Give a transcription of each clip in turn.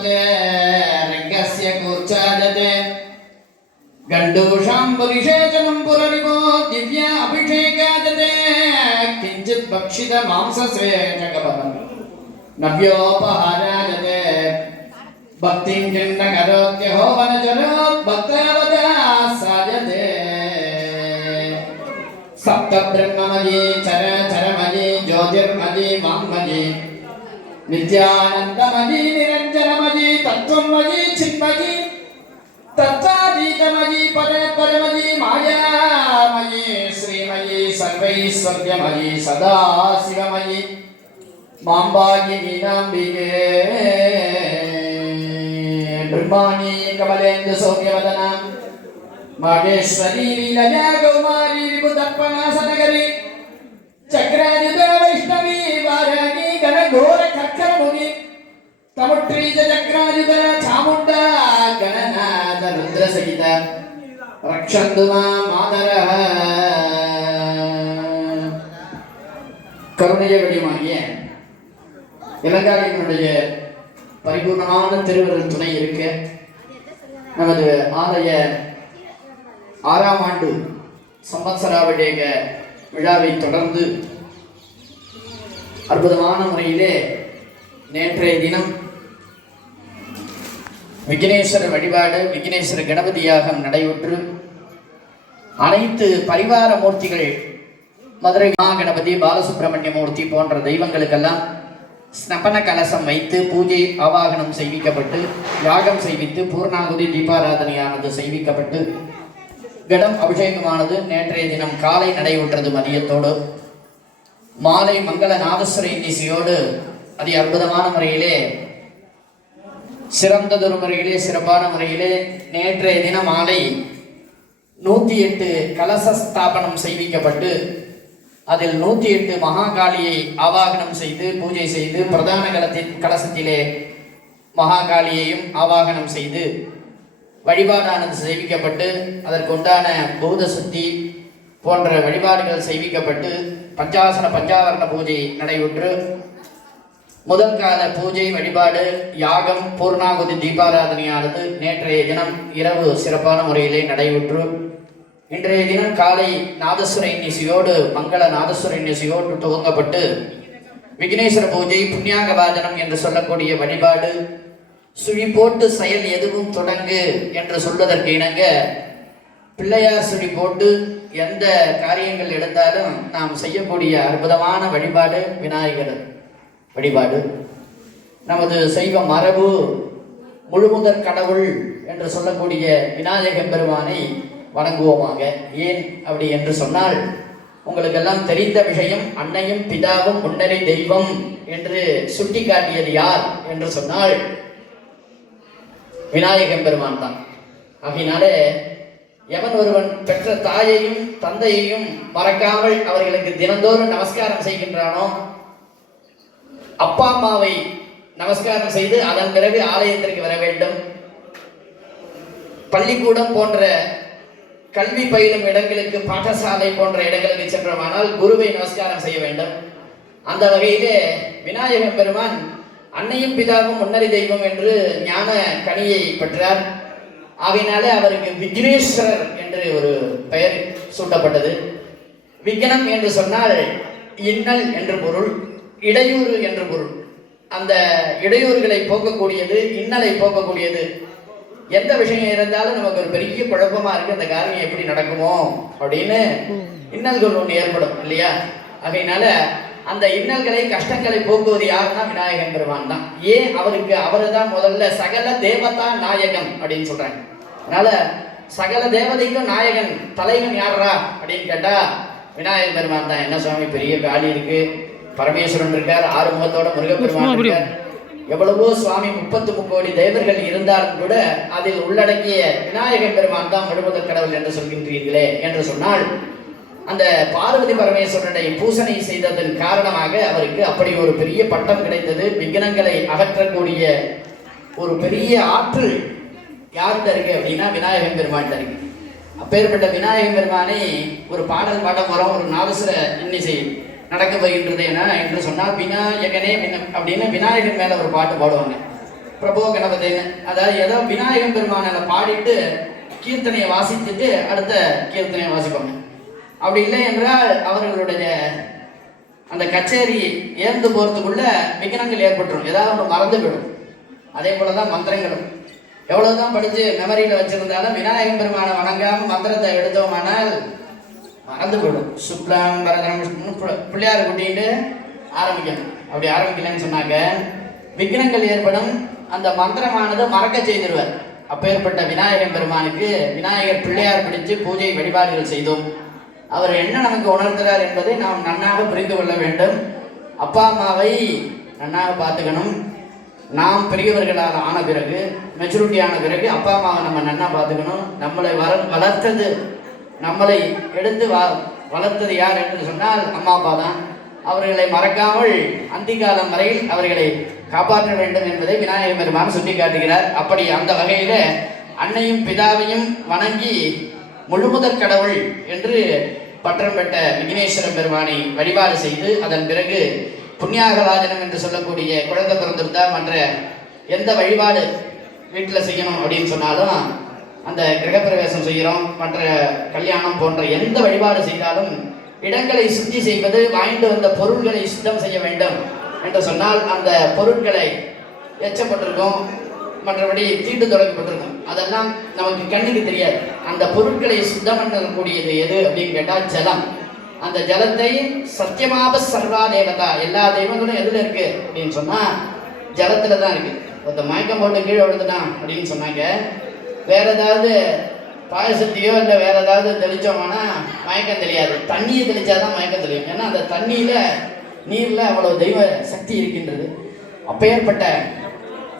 गोपते रङ्गस्य कूर्चादते गण्डूषां परिषेचनं पुररिवो दिव्य अभिषेकादते किञ्चित् भक्षित मांसश्रेष्ठकपदम् नव्योपहारादते भक्तिं किन्न करोत्यहो वनचरोत् भक्तावता साजते सप्त ब्रह्ममयी चर चरमयी ज्योतिर्मयी वाङ्मयी नित्यानन्दमयी निरञ्जनमयी तत्त्वमयी चिन्मयी तत्त्वातीतमयी परमयी मायामयी श्रीमयी सर्वैश्वर्यमयी सदा शिवमयी माम्बागी नीलाम्बिके ब्रह्माणी कमलेन्दु सौम्यवदना माहेश्वरी लीलया कौमारी विभुदर्पणासनगरी चक्रायुध वैष्णवी वारागी गणघोर खड्गमुनि तमुट्रीज चक्रायुध चामुण्डा गणनाथ रुद्रसहित रक्षन्तु मादरः கருணைய வடிவமாகிய இலங்காவினுடைய பரிபூர்ணமான திருவருள் துணை இருக்க நமது ஆலய 6ஆம் ஆண்டு சம்பத்சராபிஷேக விழாவை தொடர்ந்து அற்புதமான முறையிலே நேற்றைய தினம் விக்னேஸ்வர வழிபாடு விக்னேஸ்வர கணபதி யாகம் நடைபெற்று அனைத்து பரிவார மூர்த்திகள் மதுரை மகாகணபதி பாலசுப்பிரமணிய மூர்த்தி போன்ற தெய்வங்களுக்கெல்லாம் ஸ்நபன கலசம் வைத்து பூஜை ஆவாகனம் செய்விக்கப்பட்டு யாகம் செய்வித்து பூர்ணாகுதி தீபாராதனையானது செய்விக்கப்பட்டு கடம் அபிஷேகமானது நேற்றைய தினம் காலை நடைபெற்றது மதியத்தோடு. மாலை மங்கள நாதஸ்வர இன்னிசையோடு அதி அற்புதமான முறையிலே சிறந்ததொரு முறையிலே சிறப்பான முறையிலே நேற்றைய தினம் மாலை 108 கலச ஸ்தாபனம் செய்விக்கப்பட்டு அதில் 108 மகாகாளியை ஆவாகனம் செய்து பூஜை செய்து பிரதான கலசத்திலே மகாகாளியையும் ஆவாகனம் செய்து வழிபாடானது செய்விக்கப்பட்டு அதற்குண்டான பூத சுத்தி போன்ற வழிபாடுகள் செய்விக்கப்பட்டு பஞ்சாசன பஞ்சாவரண பூஜை நடைபெற்று முதல் கால பூஜை வழிபாடு யாகம் பூர்ணாகுதி தீபாராதனையானது நேற்றைய தினம் இரவு சிறப்பான முறையிலே நடைபெற்று இன்றைய தினம் காலை நாதஸ்வர இன்னிசையோடு மங்கள நாதஸ்வர இன்னிசையோடு துவங்கப்பட்டு விக்னேஸ்வர பூஜை புண்ணியாக வாதனம் என்று சொல்லக்கூடிய வழிபாடு சுழி போட்டு செயல் எதுவும் தொடங்கு என்று சொல்வதற்கு இணங்க பிள்ளையார் சுழி போட்டு எந்த காரியங்கள் எடுத்தாலும் நாம் செய்யக்கூடிய அற்புதமான வழிபாடு விநாயகர் வழிபாடு. நமது சைவ மரபு முழுமுதற் கடவுள் என்று சொல்லக்கூடிய விநாயகப் பெருமானை வணங்குவோமாக. ஏன் அப்படி என்று சொன்னால் உங்களுக்கெல்லாம் தெரிந்த விஷயம், அன்னையும் பிதாவும் முன்னரே தெய்வம் என்று சுட்டி காட்டியது யார் என்று சொன்னால் விநாயகப் பெருமான் தான். ஆகினாலே எவன் ஒருவன் பெற்ற தாயையும் தந்தையையும் மறக்காமல் அவர்களுக்கு தினந்தோறும் நமஸ்காரம் செய்கின்றானோ, அப்பா அம்மாவை நமஸ்காரம் செய்து அதன் பிறகு ஆலயத்திற்கு வர வேண்டும். பள்ளிக்கூடம் போன்ற கல்வி பயிலும் இடங்களுக்கு, பாடசாலை போன்ற இடங்களுக்கு சென்றோமானால் குருவை நமஸ்காரம் செய்ய வேண்டும். அந்த வகையிலே விநாயகப் பெருமான் அன்னையும் பிதாவும் முன்னறி தெய்வம் என்று ஞான கனியை பெற்றார். ஆகையினாலே அவருக்கு விக்னேஸ்வரர் என்று ஒரு பெயர் சூட்டப்பட்டது. விக்னம் என்று சொன்னால் இன்னல் என்று பொருள், இடையூறு என்று பொருள். அந்த இடையூறுகளை போக்கக்கூடியது, இன்னலை போக்கக்கூடியது. எந்த விஷயம் இருந்தாலும் நமக்கு ஒரு பெரிய குழப்பமா இருக்கு, அந்த காரியம் எப்படி நடக்குமோ அப்படின்னு இன்னல்கள் ஒன்று ஏற்படும் இல்லையா? ஆகையினால அந்த இன்னல்களை கஷ்டங்களை போக்குவது யாருன்னா விநாயகன் பெருமான் தான். ஏன் அவருக்கு அவரு தான் முதல்ல சகல தேவதா நாயகன் அப்படின்னு சொல்றாங்க. அதனால சகல தேவதைக்கும் நாயகன் தலைவன் யாரா அப்படின்னு கேட்டா விநாயகன் பெருமான் தான். என்ன சுவாமி பெரிய காளி இருக்கு, பரமேஸ்வரன் இருக்கார், 6 முகத்தோட முருகப்பெருமான் இருக்கார், எவ்வளவோ சுவாமி 33 கோடி தேவர்கள் இருந்தாலும் கூட அதில் உள்ளடக்கிய விநாயகன் பெருமான் தான் முழுமுதற் கடவுள் என்று சொல்கின்றீர்களே என்று சொன்னால், அந்த பார்வதி பரமேஸ்வரனை பூசனை செய்ததன் காரணமாக அவருக்கு அப்படி ஒரு பெரிய பட்டம் கிடைத்தது. விக்னங்களை அகற்றக்கூடிய ஒரு பெரிய ஆற்றல் யார்கிட்ட இருக்கு அப்படின்னா விநாயகன் பெருமான் இருக்கு. அப்பேற்பட்ட விநாயகன் பெருமானை ஒரு பாடல் பாட போறோம். ஒரு நாதஸ்வர இன்னிசை நடக்க போகின்றது என்ன என்று சொன்னால், விநாயகனே அப்படின்னு விநாயகன் மேல ஒரு பாட்டு பாடுவாங்க. பிரபோ கணபதின்னு, அதாவது ஏதோ விநாயகன் பெருமானை பாடிட்டு கீர்த்தனையை வாசித்துட்டு அடுத்த கீர்த்தனையை வாசிப்பாங்க. அப்படி இல்லை என்றால் அவர்களுடைய அந்த கச்சேரி ஏந்து போகிறதுக்குள்ள விக்னங்கள் ஏற்பட்டுரும், ஏதாவது ஒன்று மறந்து போயிடும். அதே போல தான் மந்திரங்களும் எவ்வளவுதான் படித்து மெமரியில் வச்சிருந்தாலும் விநாயகன் பெருமானை வணங்காமல் மந்திரத்தை எடுத்தோமானால் மறந்து போயிடும். சுக்லாம் பரதம் பிள்ளையார் கூட்டிகிட்டு ஆரம்பிக்கணும். அப்படி ஆரம்பிக்கலன்னு சொன்னாக்க விக்னங்கள் ஏற்படும், அந்த மந்திரமானது மறக்க செய்திருவார். அப்பேற்பட்ட விநாயகன் பெருமானுக்கு விநாயகர் பிள்ளையார் பிடித்து பூஜை வழிபாடுகள் செய்தோம். அவர் என்ன நமக்கு உணர்த்துகிறார் என்பதை நாம் நன்னாக புரிந்து கொள்ள வேண்டும். அப்பா அம்மாவை நன்னாக பார்த்துக்கணும். நாம் பெரியவர்களால் ஆன பிறகு, மெச்சூரிட்டி ஆன பிறகு அப்பா அம்மாவை நம்ம நன்னா பார்த்துக்கணும். நம்மளை வளர்த்தது, நம்மளை எடுத்து வளர்த்தது யார் என்று சொன்னால் அம்மா அப்பா தான். அவர்களை மறக்காமல் அந்தி காலம் வரையில் அவர்களை காப்பாற்ற வேண்டும் என்பதை விநாயகர் பெருமான் சுட்டி காட்டுகிறார். அப்படி அந்த வகையில் அன்னையும் பிதாவையும் வணங்கி முழுமுதற் கடவுள் என்று பட்டம் பெற்ற விக்னேஸ்வர பெருமானை வழிபாடு செய்து அதன் பிறகு புண்ணியாகவாதனம் என்று சொல்லக்கூடிய குழந்தை பிறந்திருந்தா மற்ற எந்த வழிபாடு வீட்டில் செய்யணும் அப்படின்னு சொன்னாலும், அந்த கிரகப்பிரவேசம் செய்கிறோம், மற்ற கல்யாணம் போன்ற எந்த வழிபாடு செய்தாலும் இடங்களை சுத்தி செய்வது, வாய்ந்து வந்த பொருள்களை சுத்தம் செய்ய வேண்டும் என்று சொன்னால் அந்த பொருட்களை எச்சப்பட்டிருக்கும், மற்றபடி தீட்டு தொடங்கப்பட்டிருக்கும், அதெல்லாம் நமக்கு கண்ணுக்கு தெரியாது. அந்த பொருட்களை சுத்தம் பண்ணக்கூடியது எது அப்படின்னு கேட்டால் ஜலம். அந்த ஜலத்தை சத்தியமாக சர்வா தேவதா, எல்லா தெய்வங்களும் எதில் இருக்கு அப்படின்னு சொன்னா ஜலத்துல தான் இருக்கு. ஒருத்த மயக்கம் போட்டு கீழே விழுந்துட்டான் அப்படின்னு சொன்னாங்க, வேற ஏதாவது பாயசத்தையோ இல்லை வேற ஏதாவது தெளிச்சோம்னா மயக்கம் தெரியாது. தண்ணியை தெளிச்சாதான் மயக்கம் தெரியும். ஏன்னா அந்த தண்ணியில நீர்ல அவ்வளவு தெய்வ சக்தி இருக்கின்றது. அப்பேற்பட்ட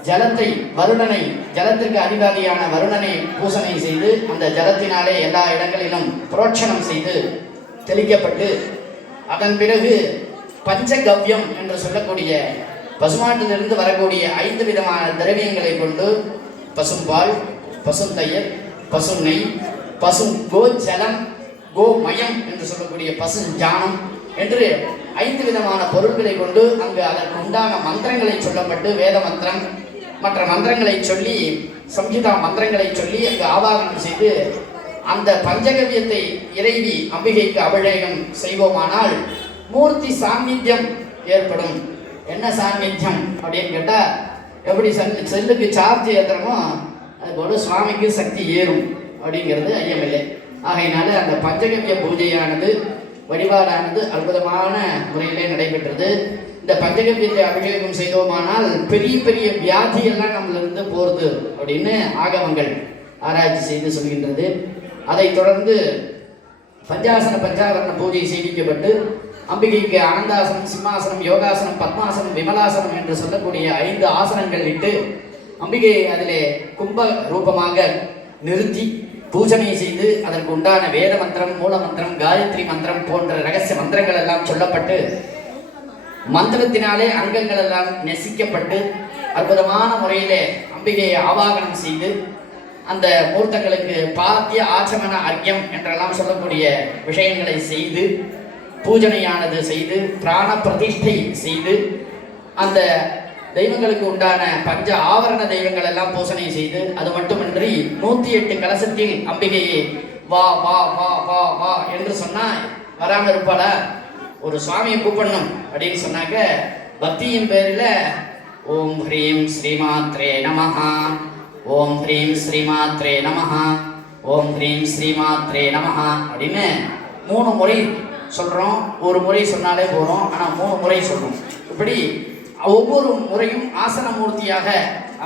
ஜலத்தை, வருணனை, ஜலத்திற்கு அதிகாரியான வருணனை பூசனை செய்து அந்த ஜலத்தினாலே எல்லா இடங்களிலும் புரோட்சணம் செய்து தெளிக்கப்பட்டு அதன் பிறகு பஞ்சகவ்யம் என்று சொல்லக்கூடிய பசுமாட்டிலிருந்து வரக்கூடிய 5 விதமான திரவியங்களை கொண்டு பசும்பால், பசுந்தயிர், பசு நெய், பசு கோஜலம், கோமயம் என்று சொல்லக்கூடிய பசு ஜானம் என்று 5 விதமான பொருட்களை கொண்டு அங்கு அதற்கு உண்டான மந்திரங்களை சொல்லப்பட்டு வேத மந்திரம் மற்ற மந்திரங்களை சொல்லி சம்ஹிதா மந்திரங்களை சொல்லி அங்கு ஆவாகனம் செய்து அந்த பஞ்சகவியத்தை இறைவி அம்பிகைக்கு அபிஷேகம் செய்வோமானால் மூர்த்தி சாநித்தியம் ஏற்படும். என்ன சாநித்தியம் அப்படின்னு கேட்டா, எப்படி செல்லுக்கு சார்ஜ் ஏற்றுறமோ அதுபோல சுவாமிக்கு சக்தி ஏறும் அப்படிங்கிறது ஐயமில்லை. ஆகையினால அந்த பஞ்சகவிய பூஜையானது, வழிபாடானது அற்புதமான முறையிலே நடைபெற்றது. இந்த பஞ்சகவியத்தை அபிஷேகம் செய்தோமானால் பெரிய பெரிய வியாதியெல்லாம் நம்மளிருந்து போகிறது அப்படின்னு ஆகமங்கள் ஆராய்ச்சி செய்து சொல்கின்றது. அதைத் தொடர்ந்து பஞ்சாசன பஞ்சாவரண பூஜை செய்விக்கப்பட்டு அம்பிகைக்கு ஆனந்தாசனம், சிம்மாசனம், யோகாசனம், பத்மாசனம், விமலாசனம் என்று சொல்லக்கூடிய 5 ஆசனங்கள் இட்டு அம்பிகையை அதிலே கும்ப ரூபமாக நிறுத்தி பூஜனை செய்து அதற்கு உண்டான வேத மந்திரம், மூல மந்திரம், காயத்ரி மந்திரம் போன்ற ரகசிய மந்திரங்கள் எல்லாம் சொல்லப்பட்டு மந்திரத்தினாலே அங்கங்கள் எல்லாம் நெசிக்கப்பட்டு அற்புதமான முறையிலே அம்பிகையை ஆவாகனம் செய்து அந்த மூர்த்தங்களுக்கு பாத்திய ஆச்சமன அர்க்கியம் என்றெல்லாம் சொல்லக்கூடிய விஷயங்களை செய்து பூஜனையானது செய்து பிராண பிரதிஷ்டை செய்து அந்த தெய்வங்களுக்கு உண்டான பஞ்ச ஆவரண தெய்வங்கள் எல்லாம் பூசனை செய்து, அது மட்டுமின்றி 108 கலசத்தில் அம்பிகையை வா வா வா வா வா என்று சொன்னா வராம இருப்பாளா? ஒரு சுவாமியை கூப்பிடணும் அப்படின்னு சொன்னாக்க பக்தியின் பேரில் ஓம் ஹ்ரீம் ஸ்ரீமாத்ரே நமஹா, ஓம் ஹ்ரீம் ஸ்ரீமாத்ரே நமஹா, ஓம் ஹ்ரீம் ஸ்ரீமாத்ரே நமஹா அப்படின்னு 3 முறை சொல்கிறோம். ஒரு முறை சொன்னாலே போகிறோம், ஆனால் 3 முறை சொல்கிறோம். இப்படி ஒவ்வொரு முறையும் ஆசன மூர்த்தியாக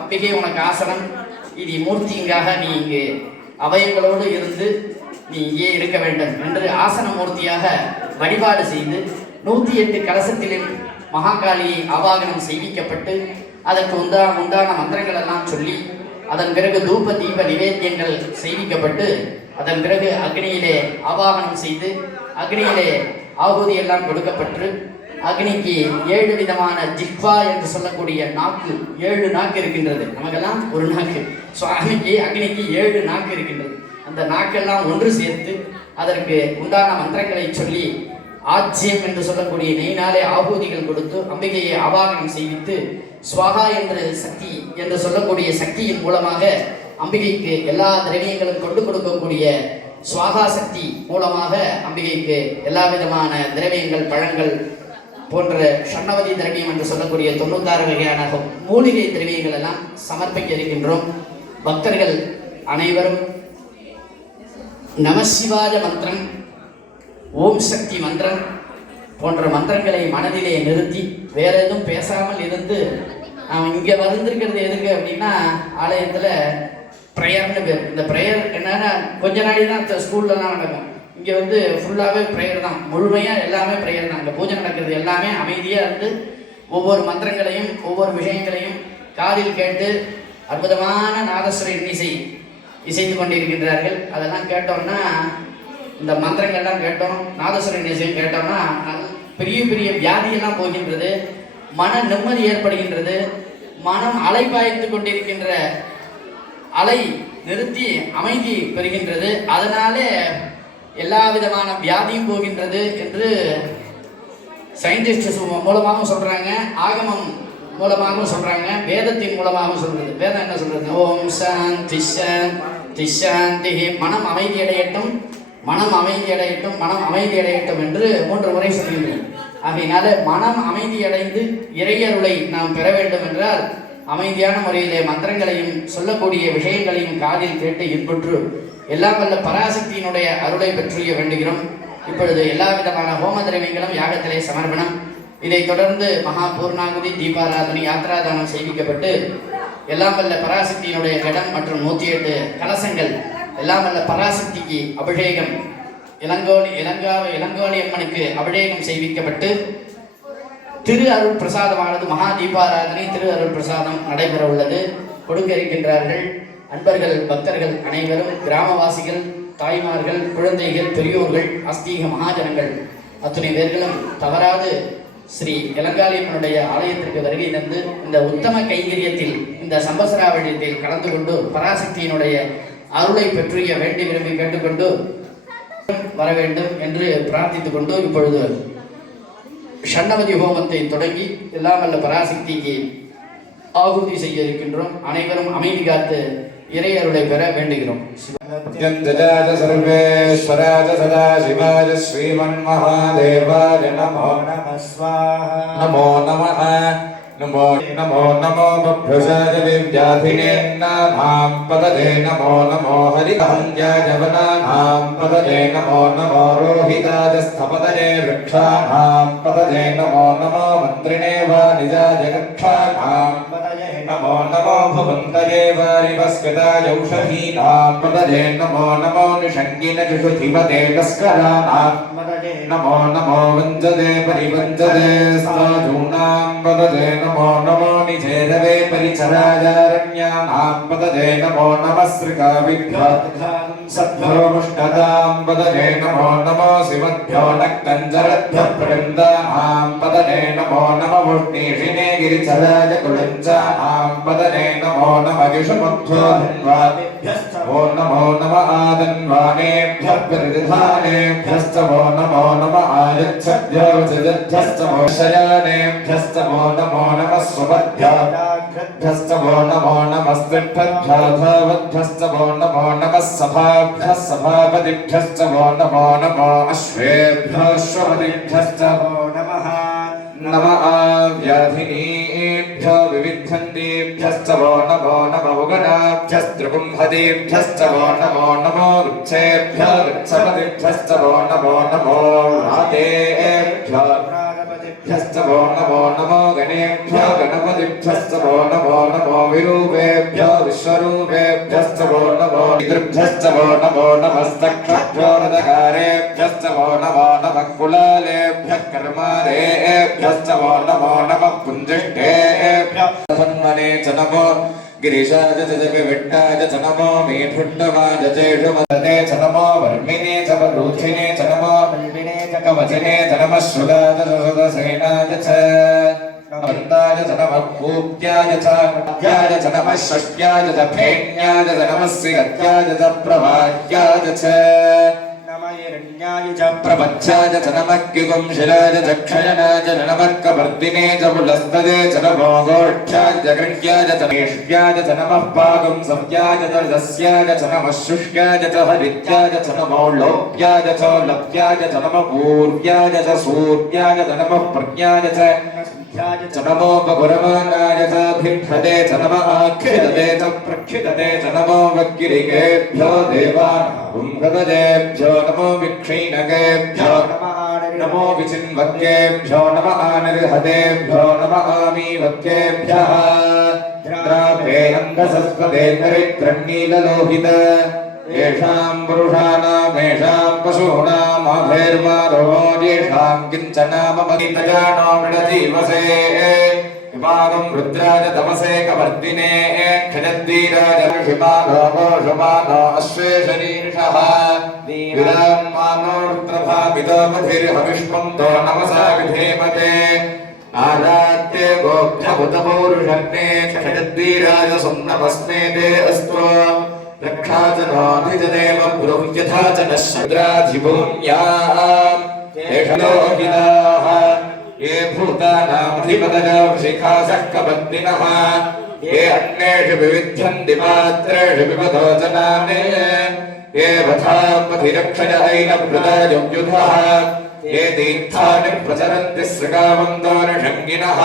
அம்பிகை உனக்கு ஆசனம், இது மூர்த்திங்காக நீ இங்கு அவயங்களோடு இருந்து நீ இங்கே இருக்க வேண்டும் என்று ஆசன மூர்த்தியாக வழிபாடு செய்து 108 கலசத்திலும் மகாகாளியை ஆவாகனம் செய்விக்கப்பட்டு அதற்கு உண்டான மந்திரங்கள் எல்லாம் சொல்லி அதன் பிறகு தூப தீப நிவேத்தியங்கள் செய்விக்கப்பட்டு அதன் பிறகு அக்னியிலே ஆவாகனம் செய்து அக்னியிலே ஆகுதி எல்லாம் கொடுக்கப்பட்டு அக்னிக்கு 7 விதமான ஜிஹ்வா என்று சொல்லக்கூடிய நாக்கு, 7 நாக்கு இருக்கின்றது. நமக்கெல்லாம் ஒரு நாக்கு, சுவாமிக்கு அக்னிக்கு 7 நாக்கு இருக்கின்றது. அந்த நாக்கெல்லாம் ஒன்று சேர்த்து அதற்கு உண்டான மந்திரங்களை சொல்லி ஆஜ்யம் என்று சொல்லக்கூடிய நெய்னாலே ஆகூதிகள் கொடுத்து அம்பிகையை ஆவாகனம் செய்வித்து ஸ்வாகா என்று சக்தி என்று சொல்லக்கூடிய சக்தியின் மூலமாக அம்பிகைக்கு எல்லா திரவியங்களும் கொண்டு கொடுக்கக்கூடிய ஸ்வாகா சக்தி மூலமாக அம்பிகைக்கு எல்லா விதமான திரவியங்கள் பழங்கள் போன்ற ஷண்ணவதி திரவியம் என்று சொல்லக்கூடிய 96 வகையான மூலிகை திரவியங்கள் எல்லாம் சமர்ப்பிக்க இருக்கின்றோம். பக்தர்கள் அனைவரும் நமசிவாய மந்திரம், ஓம் சக்தி மந்திரம் போன்ற மந்திரங்களை மனதிலே நிறுத்தி வேற எதுவும் பேசாமல் இருந்து, நாம் இங்கே வந்திருக்கிறது எதுக்கு அப்படின்னா ஆலயத்தில் ப்ரேயர்னு பேர். இந்த ப்ரேயர் என்னன்னா கொஞ்ச நாளி தான் ஸ்கூல்லலாம் நடக்கும். இங்கே வந்து ஃபுல்லாகவே ப்ரேயர் தான், முழுமையாக எல்லாமே ப்ரேயர் தான். இங்கே பூஜை நடக்கிறது எல்லாமே அமைதியாக இருந்து ஒவ்வொரு மந்திரங்களையும் ஒவ்வொரு விஷயங்களையும் காதில் கேட்டு அற்புதமான நாதஸ்வர இன்னிசை இசைத்து கொண்டிருக்கின்றார்கள். அதெல்லாம் கேட்டோம்னா, இந்த மந்திரங்கள்லாம் கேட்டோம், நாதஸ்வர இன்னிசையும் கேட்டோம்னா பெரிய பெரிய வியாதியெல்லாம் போகின்றது, மன நிம்மதி ஏற்படுகின்றது. மனம் அலை பாய்ந்து கொண்டிருக்கின்ற அலை நிறுத்தி அமைதி பெறுகின்றது. அதனாலே எல்லா விதமான வியாதியும் போகின்றது என்று சயின்டிஸ்ட் மூலமாகவும் சொல்றாங்க, ஆகமம் மூலமாகவும் சொல்றாங்க, வேதத்தின் மூலமாகவும் சொல்றது. வேதம் என்ன சொல்றது? ஓம் சாந்தி சாந்தி சாந்தி. மனம் அமைதி அடையட்டும், மனம் அமைதி அடையட்டும், மனம் அமைதி அடையட்டும் என்று 3 முறை சொல்கின்றனர். ஆகையினால மனம் அமைதி அடைந்து இறையருளை நாம் பெற வேண்டும் என்றால் அமைதியான முறையிலே மந்திரங்களையும் சொல்லக்கூடிய விஷயங்களையும் காதில் கேட்டு இன்புற்று எல்லாம் வல்ல பராசக்தியினுடைய அருளை பெற்றிய வேண்டுகிறோம். இப்பொழுது எல்லா விதமான ஹோம திரவியங்களும் யாகத்திலே சமர்ப்பணம். இதைத் தொடர்ந்து மகா பூர்ணாகுதி, தீபாராதனை, யாத்ராதானம் செய்விக்கப்பட்டு எல்லாம் வல்ல பராசக்தியினுடைய கடம் மற்றும் 108 கலசங்கள் எல்லாம் வல்ல பராசக்திக்கு அபிஷேகம், இளங்காவி அம்மனுக்கு அபிஷேகம் செய்விக்கப்பட்டு திரு அருள் பிரசாதமானது மகா தீபாராதனை திரு அருள் பிரசாதம் நடைபெற உள்ளது. கொடுக்க இருக்கின்றார்கள் அன்பர்கள், பக்தர்கள் அனைவரும், கிராமவாசிகள், தாய்மார்கள், குழந்தைகள், பெரியோர்கள், ஆஸ்தீக மகாஜனங்கள் அத்துணை பேர்களும் தவறாது ஸ்ரீ இளங்காளியம்மனுடைய ஆலயத்திற்கு வருகை தந்து இந்த உத்தம கைங்கரியத்தில், இந்த சம்பசராவழியத்தில் கலந்து கொண்டு பராசக்தியினுடைய அருளை பெற்றிய வேண்டி விரும்பி கேட்டுக்கொண்டு வர வேண்டும் என்று பிரார்த்தித்துக் கொண்டு இப்பொழுது ஷண்ணவதி ஹோமத்தை தொடங்கி எல்லாம் வல்ல பராசக்திக்கு ஆகுதி செய்ய இருக்கின்றோம். அனைவரும் அமைதி காத்து இறை அருளை பெற வேண்டுகிறோம். சர்வேஸ்வராஜ சதாசிவாஜ ஸ்ரீமன்மஹாதேவாய நமோ நமः ஸ்வாஹா. நமோ நமः. நமோ நமோ நமோ பப்ரசாத வித்யாதினே நாமாம் பததே. நமோ நமோ ஹரிஹந்யாய வனானாம் பததே. நமோ நமோ ரோஹிதாஜ ஸ்தபதே விரக்ஷாணாம் பததே. நமோ நமோ மந்திரிணே வாணிஜாய கக்ஷாணாம் பததே. நமோ நமோ भवन्तये वारिवस्कताय औषधीनां पदये. नमो नमो निषङ्गिन जुषुधिपते तस्कराणां पदये. नमो नमो वञ्जते परिवञ्जते साधूनां पदये. नमो नमो निचेदवे परिचराजारण्यानां पदये. नमो नमः श्रीकाविभ्यो सद्भवमुष्टदां पदये. नमो नमो शिवभ्यो नक्कञ्जरभ्यः प्रवृन्दानां पदये. नमो नमो मुष्णीषिणे गिरिचराज कुलञ्चानां पदये. नमो नमः विषुमध्वोऽधन्वादिभ्यश्च वो नमो नमः आदन्वानेभ्यः प्रतिधानेभ्यश्च वो नमो नमः आयच्छद्भ्यो वचदभ्यश्च वो शयानेभ्यश्च वो नमो नमः स्वपद्भ्यश्च वो नमो नमः स्त्रिभ्यः धावद्भ्यश्च वो नमो नमः सभाभ्यः सभापतिभ्यश्च वो नमो नमः अश्वेभ्यः अश्वपतिभ्यश्च वो नमः नमः व्याधिनीभ्यो विविद्धन्तीभ्यश्च वो नमो नमः उगणाभ्यस्त्रिपुंहतीभ्यश्च वो नमो नमो वृक्षेभ्यो वृक्षपतिभ्यश्च वो नमो नमो रातेभ्यो भ्यश्च वो नमो नमो गणेभ्यो गणपतिभ्यश्च वो नमो नमो विरूपेभ्यो विश्वरूपेभ्यश्च वो नमो पितृभ्यश्च वो नमो नमस्तक्षभ्यो रथकारेभ्यश्च वो नमो नमः कुलालेभ्यः कर्मारेभ्यश्च वो नमो नमः पुञ्जिष्ठेभ्यः सन्मने च नमो गिरिशाय च जगविट्टाय च नमो मेढुण्डवाय चेषुमदने च नमो वर्मिने च वरूथिने च नमो मल्विने च कवचने च नमः श्रुताय च सुदसेनाय च नमन्ताय च नमः पूप्याय च मध्याय च नमः षष्ट्याय च फेन्याय च नमः श्रीहत्याय च प्रभात्याय च नमः प्रपञ्चाय च नमः शिलाय च क्षयनाय च नमर्कवर्दिने च पुलस्तये च नमो गोष्ठ्याय च गृह्याय च नेष्याय च नमः पागं सव्याय च रस्याय च नमः शुष्याय च हरित्याय च नमो लोप्याय च लप्याय च नमः पूर्व्याय च सूर्याय च नमः प्रज्ञाय च नमो बपुरमानाय च भिक्षते च नमः आख्यते च प्रक्षितते च नमो वक्किरिकेभ्यो देवानां नमो विक्षीणकेभ्यो नमो विचिन्वक्केभ्यो नमः निर्हतेभ्यो नमः आमीवक्केभ्यः द्रापेऽङ्गसस्पदे दरिद्रन्नीललोहित येषां पुरुषाणामेषां पशूनामाधैर्माधवो येषां किञ्चनाममतितजानो मृडजीवसे विभागं रुद्राज तमसे कवर्दिने क्षजद्वीराज ऋषिमानो गोषमानो अश्वेशरीर्षः वीरां मानो रुद्रभामितो मधिर्हविष्पन्तो नमसा विधेमते आरात्ये गोभ्यभुतपौरुषन्ने क्षजद्वीराज सुम्नमस्मे ते अस्तु रक्षा च नाभिजदेव ब्रूह्यथा च नः शूद्राधिभूम्याः एषलोहिताः ये भूतानामधिपतयो शिखासः कबन्दिनः ये अन्येषु विविध्यन्ति पात्रेषु पिबतो जनाने ये वधामधिरक्षय ऐनप्रदायुयुधः ये तीर्थानि प्रचरन्ति सृगावन्तो निषङ्गिनः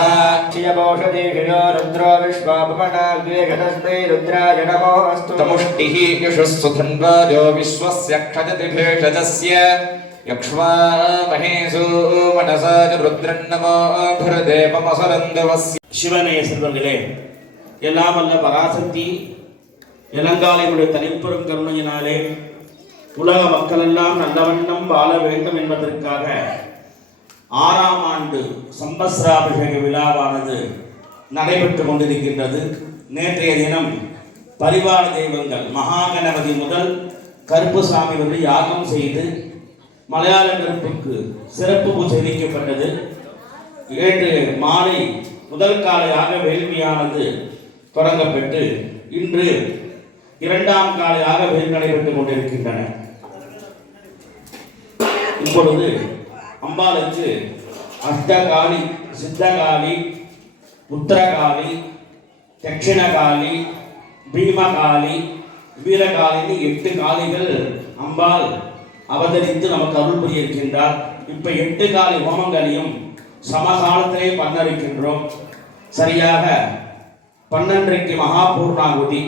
क्षयपोषदेशिनो रुद्रो विश्वापमनाग्रेघतस्मै रुद्राय नमोऽस्तु तमुष्टिः यशुः सुधन्वाजो विश्वस्य क्षजति भेषजस्य यक्ष्वा महेशो मनसा च रुद्रन्नमो भरदेवमसरन्दवस्य சிவனே செல்வர்களே, எல்லாம் அல்ல பராசக்தி இளங்காலையுடைய தனிப்பெரும் கருணையினாலே உலக மக்களெல்லாம் நல்லவண்ணம் வாழ வேண்டும் என்பதற்காக 6ஆம் ஆண்டு சம்பஸ்ராபிஷேக விழாவானது நடைபெற்று கொண்டிருக்கின்றது. நேற்றைய தினம் பரிவார தெய்வங்கள் மகாகணபதி முதல் கருப்புசாமி வந்து யாகம் செய்து மலையாள கருப்புக்கு சிறப்பு பூஜை அளிக்கப்பட்டது. இன்று மாலை முதல் காலையாக வேள்வியானது தொடங்கப்பட்டு இன்று 2ஆம் காலையாக வேள்வி நடைபெற்றுக் கொண்டிருக்கின்றன. இப்பொழுது அம்பாளுக்கு அஷ்டகாளி, சித்தகாளி, உத்தரகாளி, தட்சிணகாளி, பீமகாளி, வீரகாளின்னு 8 காளிகள் அம்பாள் அவதரித்து நமக்கு அருள் புரிய இருக்கின்றார். இப்ப 8 காலை ஹோமங்களையும் சமகாலத்திலே பண்ண இருக்கின்றோம். சரியாக 12:30 மகா பூர்ணாகுதி,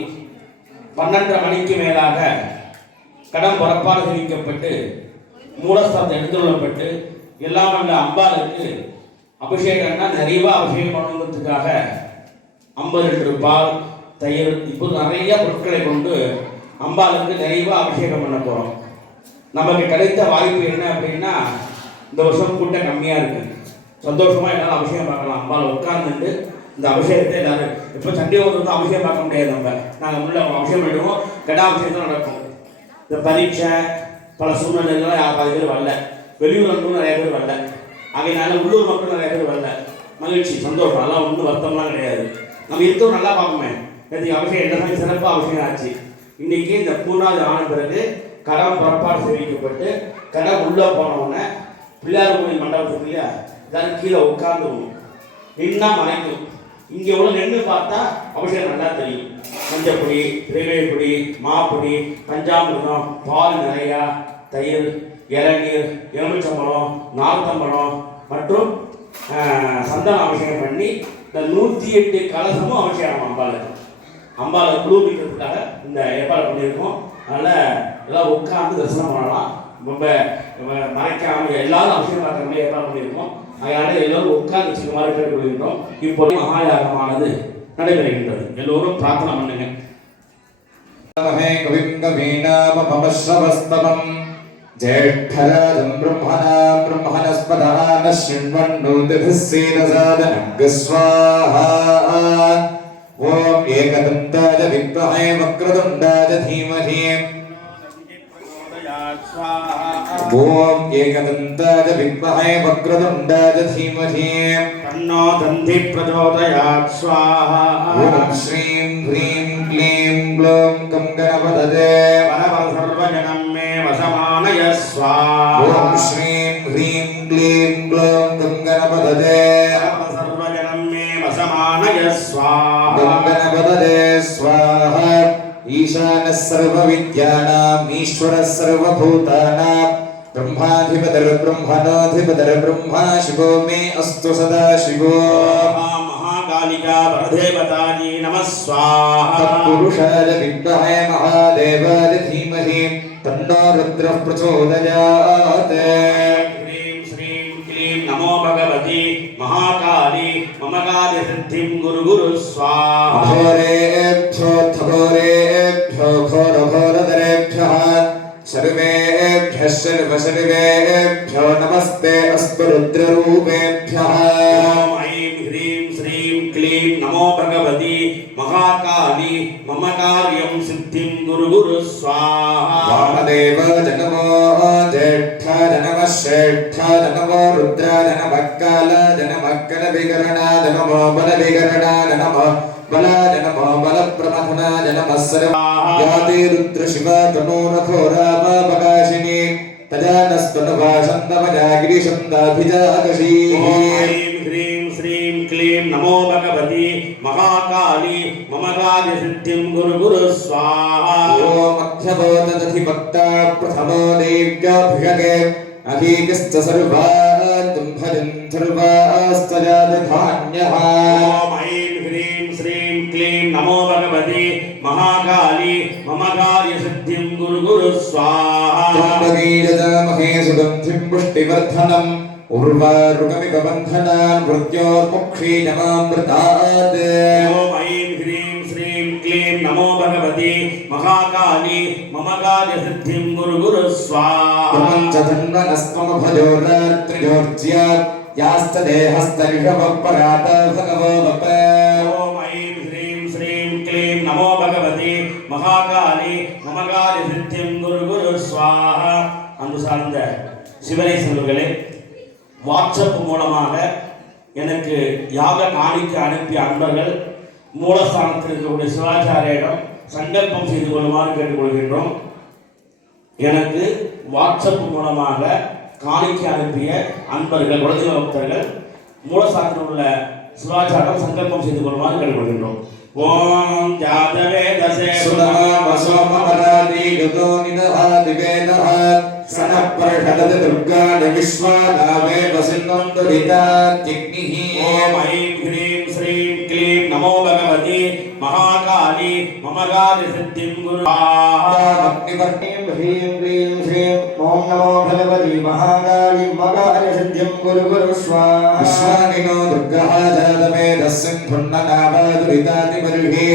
12:30 மணிக்கு மேலாக கடம் புறப்பாடு தெரிவிக்கப்பட்டு மூலஸ்தானத்தை எடுத்துள்ளப்பட்டு எல்லாம் வல்ல அம்பாளுக்கு அபிஷேகம்னா நிறைவா அபிஷேகம் பண்ணுவதற்காக 50 லிட்டர் பால், தயிர், இப்போது நிறைய பொருட்களை கொண்டு அம்பாளுக்கு நிறைவா அபிஷேகம் பண்ண போகிறோம். நமக்கு கிடைத்த வாய்ப்பு என்ன அப்படின்னா, இந்த வருஷம் கூட்டம் கம்மியாக இருக்குது. சந்தோஷமாக எல்லாரும் அபிஷேகம் பார்க்கலாம். அம்பாள் உட்கார்ந்துட்டு இந்த அபிஷேகத்தை எல்லாரும் இப்போ சண்டிகோடு வந்து அபிஷேகம் பார்க்க முடியாது. நாங்கள் உள்ள அபிஷேகம் பண்ணிடுவோம். கடாபிஷேகம் நடக்கும். இந்த பரீட்சை பல சூழ்நிலைகள்லாம் யார் பாதி பேர் வரல, வெளியூர் மக்களும் நிறைய பேர் வரல, அதனால உள்ளூர் மக்களும் நிறைய பேர் வரல. மகிழ்ச்சி, சந்தோஷம், அதெல்லாம் ஒன்றும் வருத்தம்லாம் கிடையாது. நம்ம இருக்கவும் நல்லா பார்ப்போமே. நேற்று அபிஷேகம் எல்லாமே சிறப்பாக அபிஷேகம் ஆச்சு. இன்னைக்கு இந்த 3வது ஆன பிறகு கடம் புறப்பாடு தெரிவிக்கப்பட்டு கடம் உள்ளே போனவுடனே பிள்ளையார் கோயில் மண்டபத்துக்கு இல்லையா, எல்லாரும் கீழே உட்கார்ந்து நின்னா மறைக்கும். இங்கே உள்ள நின்று பார்த்தா அபிஷேகம் நல்லா தெரியும். மஞ்சப்பொடி, திரைவேப்பொடி, மாப்பொடி, பஞ்சாமிர்தம், பால் நிறையா, தயிர், இளநீர், எலுமிச்சம்பழம், நார்த்தம்பழம் மற்றும் சந்தன அபிஷேகம் பண்ணி இந்த 108 கலசமும் அபிஷேகம் அம்பாளை குழுமிக்கிறதுக்காக இந்த ஏற்பாடு பண்ணியிருக்கோம். அதனால் எல்லாம் உட்காந்து தரிசனம் பண்ணலாம். ரொம்ப மறைக்காமல் எல்லாரும் அபிஷேகம் பார்க்குற மாதிரி ஏற்பாடு பண்ணியிருக்கோம். அதனால எல்லோரும் உட்கார்ந்து வச்சுக்குமாறு கேட்டுக்கொள்கின்றோம். இப்போது மகாயாகமானது நடைபெறுகின்றது. எல்லோரும் பிரார்த்தனை பண்ணுங்க. ज्येष्ठराजं ब्रह्मणस्पदः नः शृण्वन्नोतिभिः सीदसादनः स्वाहा ॐ एकदन्ताय विद्महे वक्रतुण्डाय धीमहि ॐ एकदन्ताय विद्महे वक्रतुण्डाय धीमहि तन्नो दन्ति प्रचोदयात् स्वाहा ॐ श्रीं ह्रीं क्लीं ग्लौं गं गणपतये सर्वजनं मे वसमानय स्वाहा ईशानः सर्वविद्यानाम् ईश्वरः सर्वभूतानां ब्रह्माधिपतिर्ब्रह्मणोऽधिपतिर्ब्रह्मा शिवो मे अस्तु सदा शिवो महाकालिका परदेवतायै नमः स्वाहा तत्पुरुषाय विद्महे महादेवाय धीमहि तन्नो रुद्रः प्रचोदयात् ह्रीं श्रीं क्लीं नमो भगवति महाकाली मम कार्यसिद्धिं गुरु स्वाहा घोरेभ्यो घोरेभ्यो घोरघोरधरेभ्यः सर्वेभ्यः सर्वसर्वेभ्यो नमस्ते अस्तु रुद्ररूपेभ्यः ॐ ऐं ह्रीं श्रीं क्लीं नमो भगवति महाकाली मम कार्यं सिद्धिं गुरु स्वाहा वामदेव जनमो ज्येष्ठ जनमः श्रेष्ठ जनमो रुद्र जनमः काल जनमः कलविकरणा जनमो बलविकरणा जनमः बला जनमो बलप्रमथना जनमः सर्वा याति रुद्र शिवा तनूरघोरा पापकाशिनी तजानस्तनुभाषन्दमजा गिरिशन्दाभिजागशी ॐ ऐं ह्रीं श्रीं क्लीं नमो भगवति महाकाली मम कार्यसिद्धिं गुरु स्वाहा ओ मध्यभोदधिभक्ता प्रथमो देव्याभिषके अहीकश्च सर्वान् तुम्भजन् सर्वास्तजादधान्यः ॐ ऐं ह्रीं श्रीं क्लीं नमो भगवति महाकाली मम कार्यसिद्धिं गुरु स्वाहा त्र्यम्बकीयजामहे सुगन्धिं पुष्टिवर्धनम् उर्वारुकमिकबन्धनान् मृत्योर्मुक्षीयमामृतात् ॐ ऐं ह्रीं श्रीं क्लीं नमो भगवति महाकाली मम कार्यसिद्धिं गुरु स्वाहा धन्वनस्त्वमभजो रात्रिजोर्ज्या यास्तदेहस्तरिषवपरात भगवो वप ॐ ऐं ह्रीं श्रीं क्लीं नमो भगवति महाकाली मम कार्यसिद्धिं गुरु स्वाहा அன்பு சார்ந்த சிவனேஸ்வரர்களே, வாட்ஸ்அப் மூலமாக எனக்கு யாக காணிக்கை அனுப்பிய அன்பர்கள் மூலஸ்தானத்தில் இருக்கக்கூடிய சிவாச்சாரியிடம் சங்கல்பம் செய்து கொள்ளுமாறு கேட்டுக்கொள்கின்றோம். எனக்கு வாட்ஸ்அப் மூலமாக காணிக்கை அனுப்பிய அன்பர்கள் குலதெய்வ பக்தர்கள் மூலஸ்தானத்தில் உள்ள சிவாச்சாரியிடம் சங்கல்பம் செய்து கொள்ளுமாறு கேட்டுக்கொள்கின்றோம். ஓம் ஜாதவேதசே सुनामसोमपरादि गतो निदहादिवेदः सनप्रषदति दुर्गाणि विश्वानावे वसिन्नन्दुरितात्यग्निः ओम ऐं ह्रीं श्रीं क्लीं नमो भगवति महाकाली मम कार्यसिद्धिं गुरु ह्रीं क्लीं श्रीं ॐ नमो भगवति महाकाली मम कार्यसिद्धिं गुरु स्वाहा विश्वानिनो दुर्गः जातवेदस्सिं पुण्यनाभादुरितातिबर्हि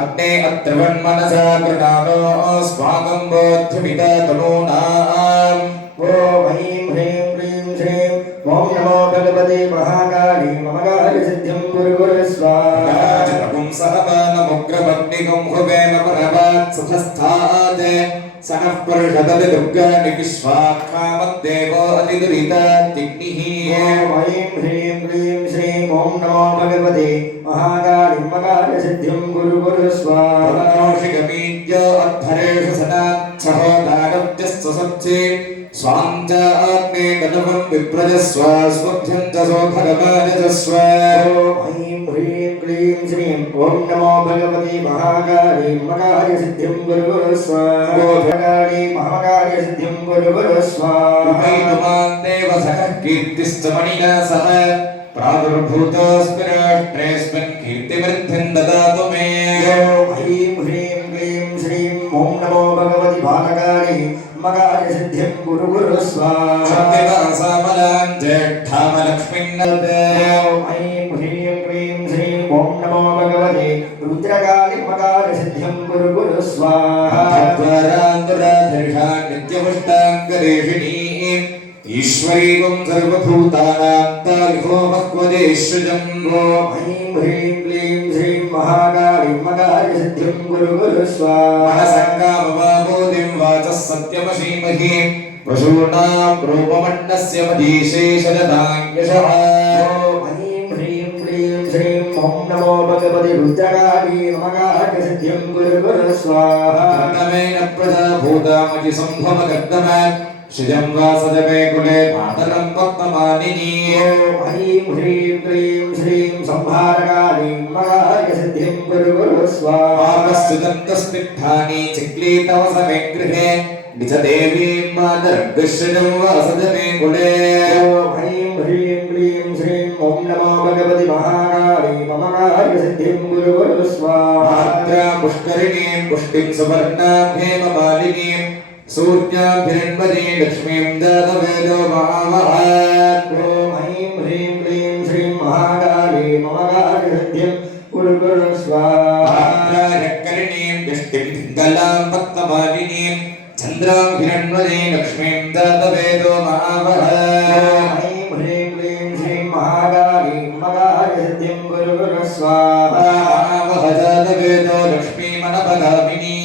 अग्ने अत्रवन्मनसा कृणानो अस्माकं बोध्यमिता तनूनाम् ॐ ऐं ह्रीं क्लीं श्रीं ॐ नमो भगवति महाकाली मम कार्यसिद्धिं गुरु स्वाहा सहमानमुग्रमग्निकं हुवेन परवात् सुखस्थात् सनः पर्षदति दुर्गाणि विश्वाक्षामद्देवो अतिदुरितात्यग्निः ॐ ऐं ह्रीं क्लीं श्रीं ॐ नमो भगवति महाकाली मम कार्यसिद्धिं गुरु स्वाहा तदनोषिकमीड्य अद्धरेषु सदाच्छहो दानव्यस्तु सच्चे स्वाञ्चाग्ने गणवं विप्रजस्व स्वभ्यं च सो भगवानजस्व ॐ ऐं ह्रीं क्लीं श्रीं ॐ नमो भगवति महाकाली मम कार्यसिद्धिं गुरु स्वाहा महाकाली मम कार्यसिद्धिं गुरु स्वाहा उपैतुमां देवसखः कीर्तिश्च मणिना सह प्रादुर्भूतोऽस्मि राष्ट्रेऽस्मिन् कीर्तिवृद्धिं ददातु मे ॐ ऐं ह्रीं क्लीं श्रीं ॐ नमो भगवति महाकाली मम कार्यसिद्धिं गुरु स्वाहा सत्यवासामलां ज्येष्ठामलक्ष्मीन्नते ॐ ऐं ह्रीं क्लीं श्रीं ॐ नमो भगवति रुद्रकाली मम कार्यसिद्धिं गुरु स्वाहा तद्वारान्तराधर्षा नित्यमुष्टाङ्गरेषिणीम् ईश्वरीवं सर्वभूतानां तालिहो भक्वदेश्वजम् ॐ ऐं ह्रीं क्लीं श्रीं महाकाली मम कार्यसिद्धिं गुरु स्वाहा मनसङ्गामवाबोधिं वाचः सत्यमशीमहि पशूनां रूपमण्डस्य मदीशेषजतां यशः ॐ ऐं ह्रीं क्लीं श्रीं ॐ नमो भगवति रुद्रकाली मम कार्यसिद्धिं गुरु स्वाहा कर्णमेन प्रजा भूतामजि सम्भवकर्दम श्रियं वासजमे कुले मातरं पद्ममालिनी ॐ ऐं ह्रीं क्लीं श्रीं संहारकालीं मगार्यसिद्धिं कुरु कुरु स्वाहा पापस्तुदन्तस्निग्धानि चिक्लीतवसमे गृहे निजदेवीं मातरग्श्रियं वासजमे कुले ॐ ऐं ह्रीं क्लीं श्रीं ॐ नमो भगवति महाकाली मम कार्यसिद्धिं कुरु कुरु स्वाहा मात्रा पुष्करिणीं पुष्टिं सुवर्णां हेममालिनीं सूर्यां हिरण्मयीं लक्ष्मीं जातवेदो महामः ॐ ऐं ह्रीं क्लीं श्रीं महाकाली मम कार्यसिद्धिं कुरु कुरु स्वाहा मात्रायकरिणीं यष्टिं पिङ्गलां पद्ममालिनीं चन्द्रां हिरण्मयीं लक्ष्मीं जातवेदो महामः ॐ ऐं ह्रीं क्लीं श्रीं महाकाली मम कार्यसिद्धिं कुरु कुरु स्वाहा महामः जातवेदो लक्ष्मीमनपगामिनीं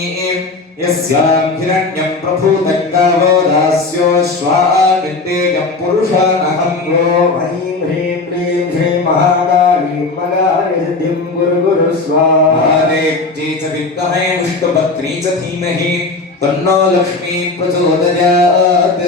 यस्यां हिरण्यं प्रभूतं गावो दास्यो श्वानिर्देयं पुरुषानहम् ॐ ऐं ह्रीं क्लीं श्रीं महाकाली मम कार्यसिद्धिं कुरु कुरु स्वाहा महादेव्यै च विद्महे विष्णुपत्नी च धीमहि तन्नो लक्ष्मी प्रचोदयात्